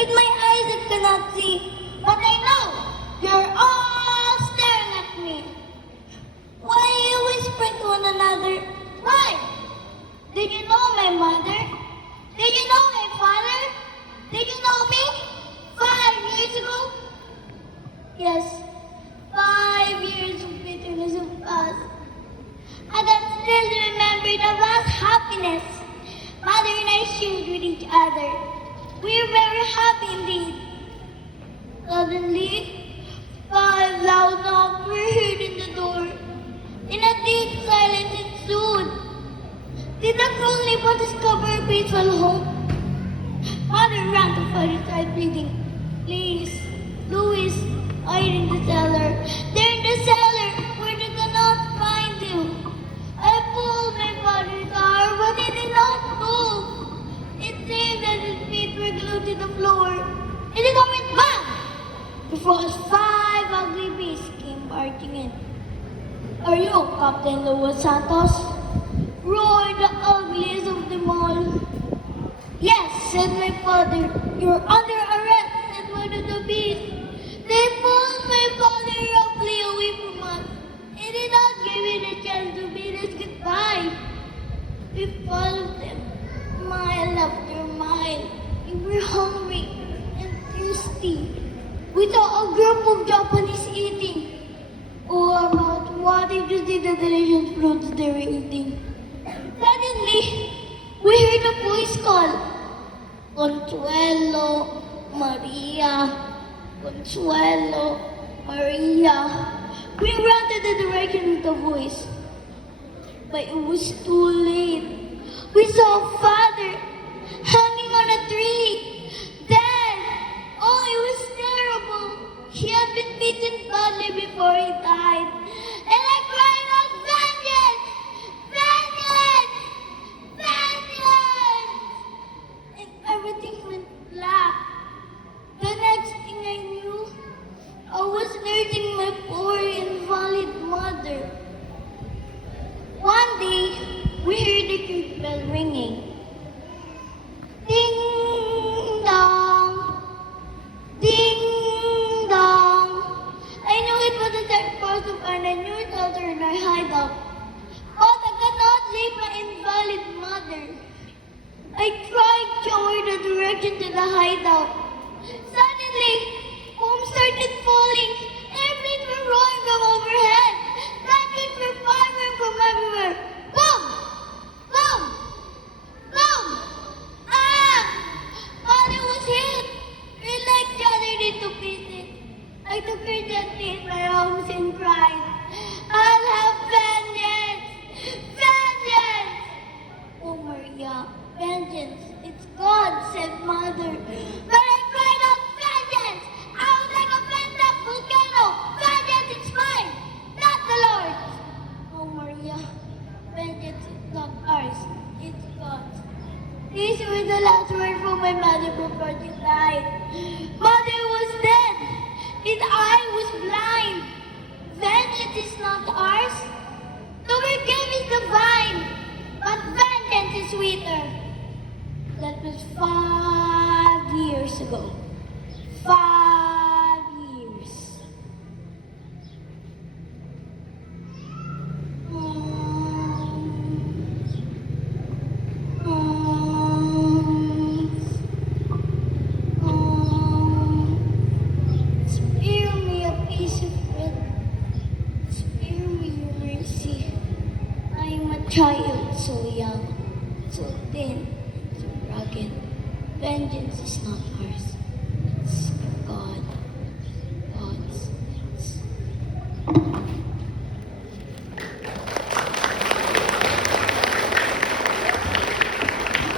With my eyes I cannot see, but I know you're all staring at me. Why are you whispering to one another? Why? Did you know my mother? Did you know my father? Did you know me 5 years ago? Yes, 5 years of bitterness have passed. I can still remember the vast happiness Mother and I shared with each other. We were very happy indeed. Suddenly, 5 loud knocks were heard in the door. In a deep silence ensued. Did the cruel neighbor discover a peaceful home? Mother ran to father's side pleading, "Please, Louis, are you in the cellar? They're in the cellar where they cannot find you." I pulled my father's arm, but he did not move. It seemed that his feet were glued to the floor. And then went bang! Before us, 5 ugly beasts came barging in. "Are you Captain Louis Santos?" roared the ugliest of them all. "Yes," said my father. "You're under arrest," said one of the beasts. They pulled my father roughly away from us and did not give me the chance to bid us goodbye. We followed them mile after mile. We were hungry and thirsty. We saw a group of Japanese eating. Oh, about wanting to see the delicious fruits they were eating. Suddenly, we heard a voice call, "Consuelo, Maria, Consuelo, Maria." We ran to the direction of the voice, but it was too late. We saw Father hanging on a tree, dead. Oh, it was terrible. He had been beaten badly before he died. And I cried out, "Vengeance! Vengeance! Vengeance!" And everything went black. The next thing I knew, I was nursing my poor invalid mother. One day, we heard the church bell ringing. Ding dong! Ding dong! I knew it was the third course of our new shelter in our hideout. But I could not leave my invalid mother. I tried showing the direction to the hideout. Suddenly, bombs started falling. Airplanes were roaring from overhead. Rockets were firing from everywhere. Boom! Boom! Boom! Ah! Mother was hit. Her legs shattered into pieces. I took her gently in my arms and cried, "I'll have vengeance! Vengeance!" "Oh, Maria, vengeance! It's God," said Mother. But I cried out, "Vengeance! I was like a pent up volcano! Vengeance is mine, not the Lord's!" "Oh, Maria, vengeance is not ours, it's God's." These were the last words from my mother before she died. Mother was dead, and I was blind. Vengeance is not ours. The forgive is divine, but vengeance is sweeter. That was 5 years ago. 5 years. Spare me a piece of bread. Spare me your mercy. I am a child so young, so thin, so rugged. Vengeance is not ours.